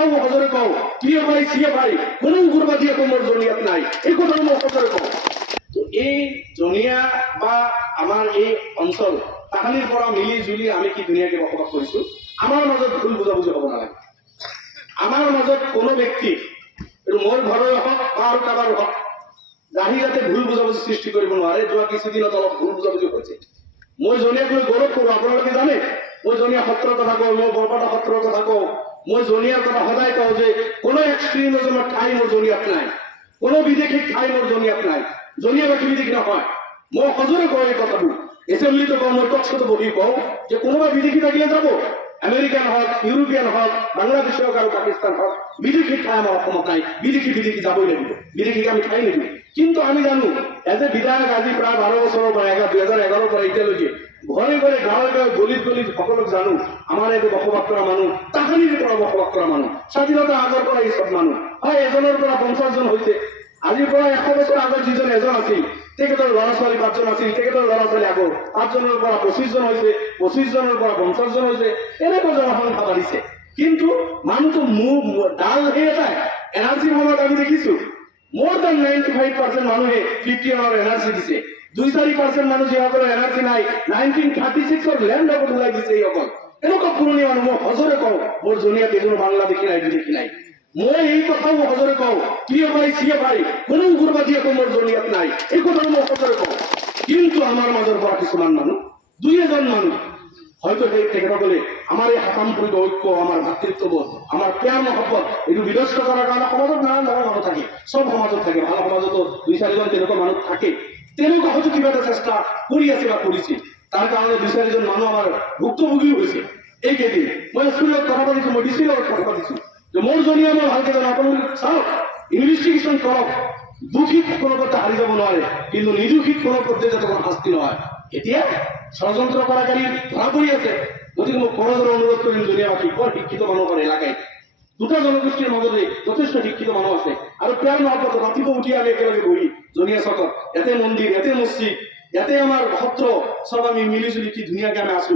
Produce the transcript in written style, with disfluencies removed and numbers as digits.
কথাও মই সজৰে কওঁ, PFI CFI কোনো উগ্ৰবাদী একো মোৰ জনিয়াত নাই, এই কথাও মই সজৰে কওঁ। এই জনিয়া বা আমাৰ এই অঞ্চল তাহানিৰ পৰা মিলি জুলি আমি কি ধুনীয়াকে বসবাস কৰিছো। আমাৰ মাজত ভুল বুজাবুজি হ'ব নালাগে। আমাৰ মাজত কোনো ব্যক্তি মোৰ ঘৰৰে হওক বা আৰু কাৰোবাৰ হওক যাতে ভুল বুজাবুজি সৃষ্টি কৰিব নোৱাৰে। যোৱা কিছুদিনত অলপ ভুল বুজাবুজি হৈছে। মই জনিয়াক লৈ গৌৰৱ কৰোঁ, আপোনালোকে জানে মই জনিয়া সত্ৰৰ কথা কওঁ, মই বৰপেটা সত্ৰৰ কথা কওঁ, মই জনিয়াৰ কথা সদায় কওঁ যে কোনো এক্সট্ৰিমিজমৰ ঠাই মোৰ জনিয়াত নাই, কোনো বিদেশী ঠাই মোৰ জনিয়াত নাই। জনিয়াবাসী বিদেশী নহয়, মই সজোৰে কওঁ এই কথাবোৰ। এছেম্বলিতো কওঁ, মই টকশ্বতো বহি কওঁ যে কোনোবা বিদেশী থাকিলে যাব, আমেৰিকান হওক, ইউৰোপিয়ান হওক, বাংলাদেশ হওক আৰু পাকিস্তান হওক, বিদেশী ঠাই আমাৰ অসমত নাই। বিদেশী যাবই লাগিব, বিদেশীক আমি ঠাই নিদিওঁ। কিন্তু আমি জানো এজ এ বিধায়ক আজি প্ৰায় 12 বছৰৰ পৰা 2011 পৰা এতিয়ালৈকে ঘৰে ঘৰে গাঁৱে গাঁৱে গলিত গলিত সকলোক জানো আমাৰ এই বসবাস কৰা মানুহ, তাহানিৰ পৰা বসবাস কৰা মানুহ, স্বাধীনতা আগৰ পৰা এই চব মানুহ হয়। এজনৰ পৰা 50 জন হৈছে, আজিৰ পৰা 100 বছৰ আগত যিজন এজন আছিল তেখেতৰ ল'ৰা ছোৱালী 5 জন আছিল, তেখেতৰ ল'ৰা ছোৱালী আগৰ 5 জনৰ পৰা 25 জন হৈছে, 25 জনৰ পৰা 50 জন হৈছে, এনেকৈ জনসংখ্যা বাঢ়িছে। কিন্তু মানুহটো ডাল সেই এটাই এনাৰ্জিৰ সময়ত আমি দেখিছো more than 95% মানুহে 50 আমাৰ এনাৰ্জি দিছে। 2-4% মানুহ যিসকলৰ এনাৰ্জি নাই 1936 লেণ্ড অফত ওলাই দিছে। এই অকল এনেকুৱা পুৰণি মানুহ মই সজৰে কওঁ মোৰ জনিয়াত এজনো বাংলাদেশী নাই, বিদেশী নাই। মই এই কথাও মই সজৰে কওঁ, PFI CFI কোনো উগ্ৰবাদী একো মোৰ জনিয়াত নাই, এই কথাও মই সজৰে কওঁ। কিন্তু আমাৰ মাজৰ পৰা কিছুমান মানুহ, 2-এজন মানুহ হয়তো সেই তেখেতসকলে আমাৰ এই সাতামপুৰিক ঐক্য, আমাৰ ভাতৃত্ববোধ, আমাৰ প্ৰেম মহব্বত এইটো বিনষ্ট কৰাৰ কাৰণে সমাজত নানান ধৰণৰ মানুহ থাকে, চব সমাজত থাকে, ভাল সমাজতো 2-4জন তেনেকুৱা মানুহ থাকে। তেনেকুৱা হয়তো কিবা এটা চেষ্টা কৰি আছে বা কৰিছিল, তাৰ কাৰণে 2-4জন মানুহ আমাৰ ভুক্তভোগীও হৈছে। এইকেইদিন মই স্কুলত কথা পাতিছো, মই ডিচিৰ লগত কথা পাতিছো যে মোৰ জনিয়া মই ভালকে জানো, আপোনালোকে চাওক, ইনভেষ্টিগেশ্যন কৰক। দোষীক কোনো পথে হাৰি যাব নোৱাৰে, কিন্তু নিৰ্দোষীক কোনো পথে যাতে কোনো শাস্তি নহয়। এতিয়া ষড়যন্ত্ৰ কৰাকাৰী ধৰা পৰি আছে। গতিকে মই কৰজৰ অনুৰোধ কৰিম জনিয়াবাসীক, বৰ শিক্ষিত মানুহ আমাৰ এলেকায়, 2টা জনগোষ্ঠীৰ মাজতে যথেষ্ট শিক্ষিত মানুহ আছে আৰু প্ৰেম মহব্বত ৰাতিপুৱা উঠি আমি একেলগে বহি জনিয়া চকত, ইয়াতে মন্দিৰ, ইয়াতে মছজিদ, ইয়াতে আমাৰ সত্ৰ, চব আমি মিলি জুলি কি ধুনীয়াকে আমি আছো।